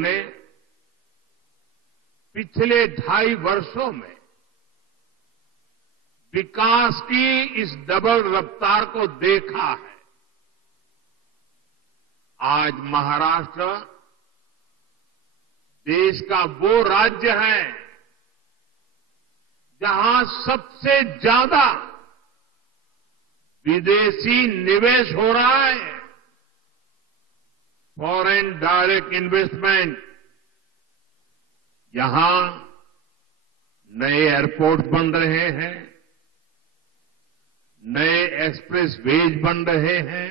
ने पिछले 2.5 वर्षों में विकास की इस डबल रफ्तार को देखा है। आज महाराष्ट्र देश का वो राज्य है जहां सबसे ज्यादा विदेशी निवेश हो रहा है। फॉरेन डायरेक्ट इन्वेस्टमेंट, यहां नए एयरपोर्ट बन रहे हैं, नए एक्सप्रेस वेज बन रहे हैं।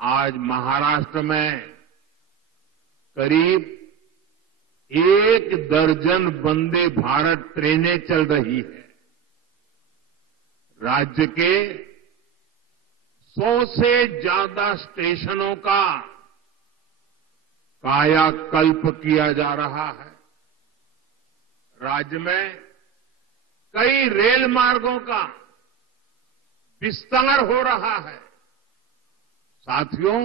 आज महाराष्ट्र में करीब 1 दर्जन वंदे भारत ट्रेनें चल रही है। राज्य के 100 से ज्यादा स्टेशनों का कायाकल्प किया जा रहा है। राज्य में कई रेल मार्गों का विस्तार हो रहा है। साथियों,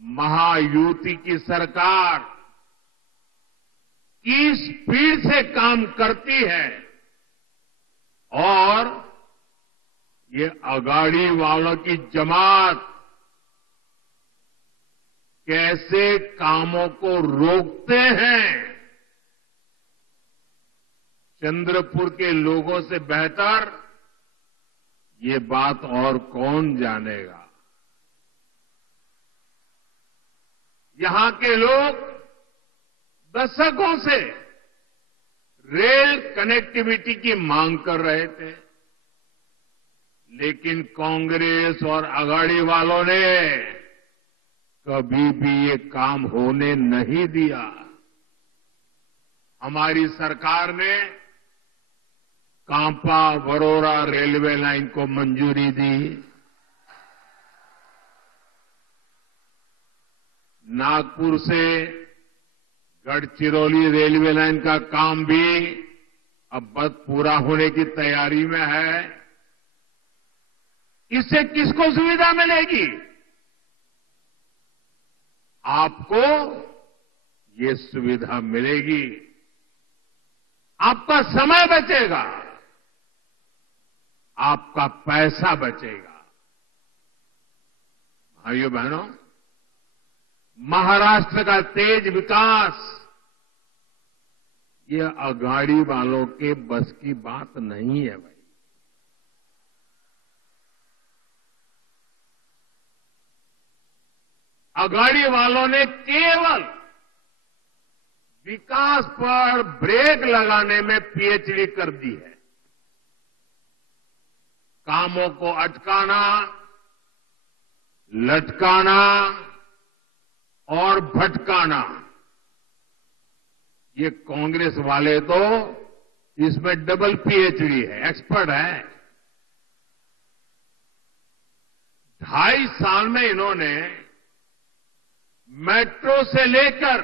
महायुति की सरकार किस स्पीड से काम करती है और ये अगाड़ी वालों की जमात कैसे कामों को रोकते हैं, चंद्रपुर के लोगों से बेहतर ये बात और कौन जानेगा। यहां के लोग दशकों से रेल कनेक्टिविटी की मांग कर रहे थे, लेकिन कांग्रेस और अगाड़ी वालों ने कभी भी ये काम होने नहीं दिया। हमारी सरकार ने कांपा वरोरा रेलवे लाइन को मंजूरी दी। नागपुर से गढ़चिरौली रेलवे लाइन का काम भी अब बस पूरा होने की तैयारी में है। इससे किसको सुविधा मिलेगी? आपको ये सुविधा मिलेगी, आपका समय बचेगा, आपका पैसा बचेगा। भाइयों बहनों, महाराष्ट्र का तेज विकास ये अगाड़ी वालों के बस की बात नहीं है भाई। अगाड़ी वालों ने केवल विकास पर ब्रेक लगाने में पीएचडी कर दी है। कामों को अटकाना, लटकाना और भटकाना, ये कांग्रेस वाले तो इसमें डबल पीएचडी है, एक्सपर्ट है। 2.5 साल में इन्होंने मेट्रो से लेकर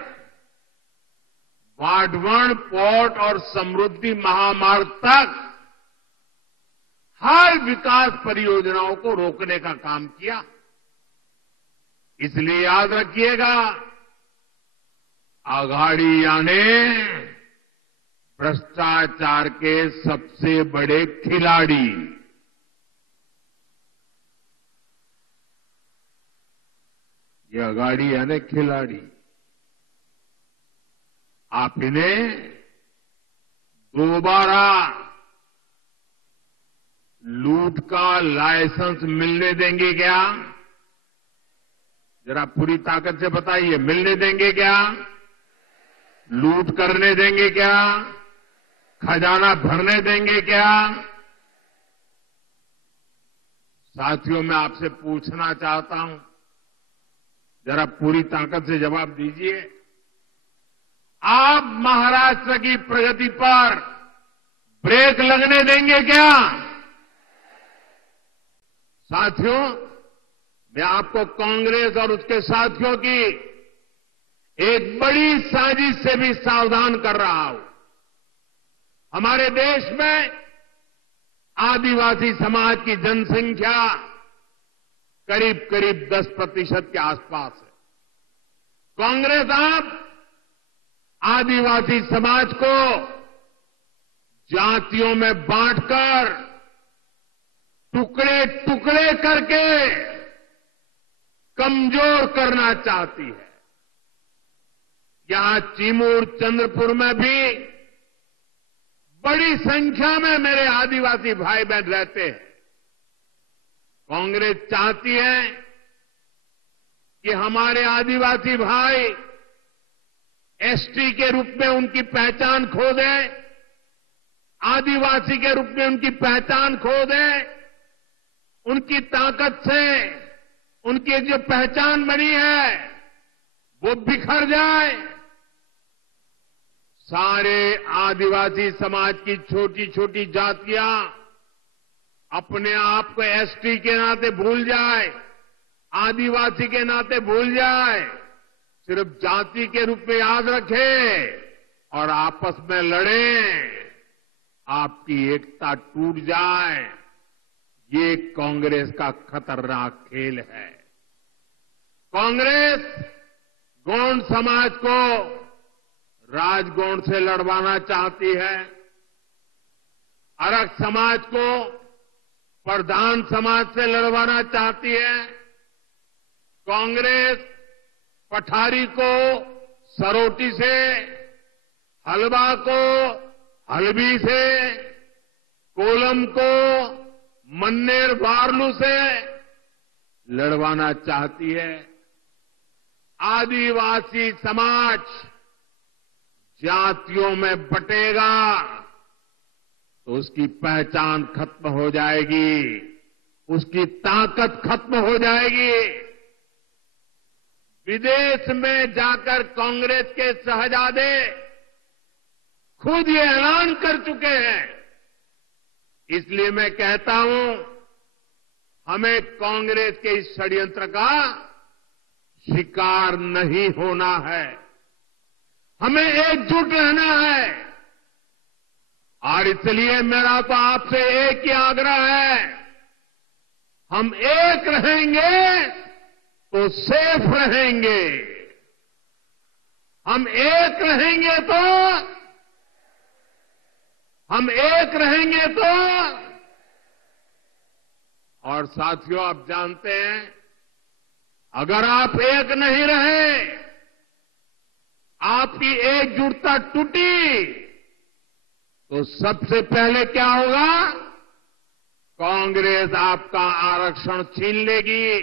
बाढ़वण पोर्ट और समृद्धि महामार्ग तक हर विकास परियोजनाओं को रोकने का काम किया। इसलिए याद रखिएगा, अघाड़िया ने भ्रष्टाचार के सबसे बड़े खिलाड़ी, ये अघाड़िया ने खिलाड़ी, आप इन्हें दोबारा लूट का लाइसेंस मिलने देंगे क्या? जरा पूरी ताकत से बताइए, मिलने देंगे क्या? लूट करने देंगे क्या? खजाना भरने देंगे क्या? साथियों, मैं आपसे पूछना चाहता हूं, जरा पूरी ताकत से जवाब दीजिए। आप महाराष्ट्र की प्रगति पर ब्रेक लगने देंगे क्या? साथियों, मैं आपको कांग्रेस और उसके साथियों की एक बड़ी साजिश से भी सावधान कर रहा हूं। हमारे देश में आदिवासी समाज की जनसंख्या करीब करीब 10% के आसपास है। कांग्रेस आप आदिवासी समाज को जातियों में बांटकर टुकड़े टुकड़े करके कमजोर करना चाहती है। यहां चिमूर चंद्रपुर में भी बड़ी संख्या में मेरे आदिवासी भाई बहन रहते हैं। कांग्रेस चाहती है कि हमारे आदिवासी भाई एसटी के रूप में उनकी पहचान खो दें, आदिवासी के रूप में उनकी पहचान खो दें, उनकी ताकत से उनकी जो पहचान बनी है वो बिखर जाए। सारे आदिवासी समाज की छोटी छोटी जातियां अपने आप को एसटी के नाते भूल जाए, आदिवासी के नाते भूल जाए, सिर्फ जाति के रूप में याद रखें और आपस में लड़ें, आपकी एकता टूट जाए। ये कांग्रेस का खतरनाक खेल है। कांग्रेस गौंड समाज को राजगौंड से लड़वाना चाहती है, अरग समाज को प्रधान समाज से लड़वाना चाहती है, कांग्रेस पठारी को सरोटी से, हलवा को हलबी से, कोलम को मन्नेर बारलू से लड़वाना चाहती है। आदिवासी समाज जातियों में बटेगा तो उसकी पहचान खत्म हो जाएगी, उसकी ताकत खत्म हो जाएगी। विदेश में जाकर कांग्रेस के शहजादे खुद ये ऐलान कर चुके हैं। इसलिए मैं कहता हूं, हमें कांग्रेस के इस षड्यंत्र का शिकार नहीं होना है, हमें एकजुट रहना है। और इसलिए मेरा तो आपसे एक ही आग्रह है, हम एक रहेंगे तो सेफ रहेंगे, हम एक रहेंगे तो और साथियों, आप जानते हैं, अगर आप एक नहीं रहे, आपकी एकजुटता टूटी, तो सबसे पहले क्या होगा? कांग्रेस आपका आरक्षण छीन लेगी।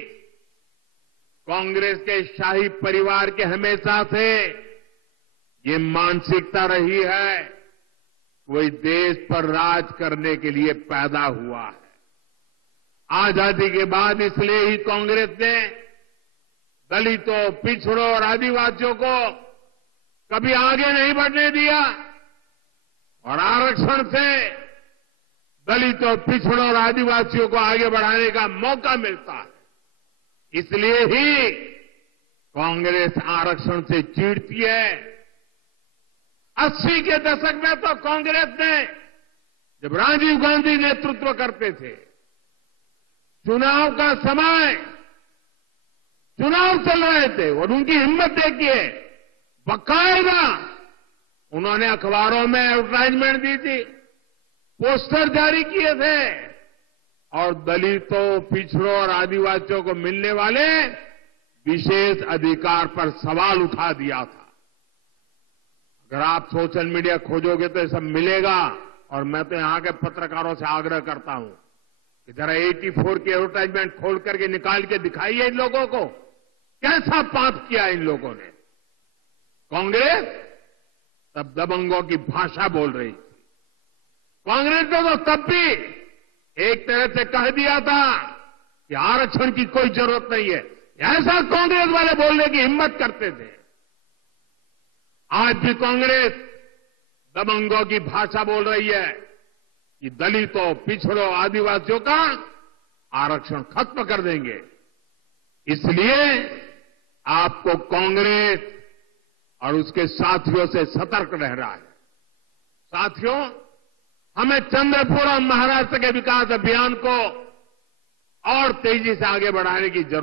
कांग्रेस के शाही परिवार के हमेशा से ये मानसिकता रही है, कोई देश पर राज करने के लिए पैदा हुआ है। आजादी के बाद इसलिए ही कांग्रेस ने दलितों, पिछड़ों और आदिवासियों को कभी आगे नहीं बढ़ने दिया और आरक्षण से दलितों, पिछड़ों और आदिवासियों को आगे बढ़ाने का मौका मिलता है। इसलिए ही कांग्रेस आरक्षण से चिढ़ती है। 80 के दशक में तो कांग्रेस ने, जब राजीव गांधी नेतृत्व करते थे, चुनाव का समय, चुनाव चल रहे थे और उनकी हिम्मत देखिए, बाकायदा उन्होंने अखबारों में एडवर्टाइजमेंट दी थी, पोस्टर जारी किए थे और दलितों, पिछड़ों और आदिवासियों को मिलने वाले विशेष अधिकार पर सवाल उठा दिया था। अगर आप सोशल मीडिया खोजोगे तो ये सब मिलेगा। और मैं तो यहां के पत्रकारों से आग्रह करता हूं कि जरा 84 की एडवर्टाइजमेंट खोल करके निकाल के दिखाइए इन लोगों को, कैसा पाप किया इन लोगों ने। कांग्रेस तब दबंगों की भाषा बोल रही थी। कांग्रेस ने तो तब भी एक तरह से कह दिया था कि आरक्षण की कोई जरूरत नहीं है, ऐसा कांग्रेस वाले बोलने की हिम्मत करते थे। आज भी कांग्रेस दबंगों की भाषा बोल रही है कि दलितों, पिछड़ों, आदिवासियों का आरक्षण खत्म कर देंगे। इसलिए आपको कांग्रेस और उसके साथियों से सतर्क रहना है। साथियों, हमें चंद्रपुर और महाराष्ट्र के विकास अभियान को और तेजी से आगे बढ़ाने की जरूरत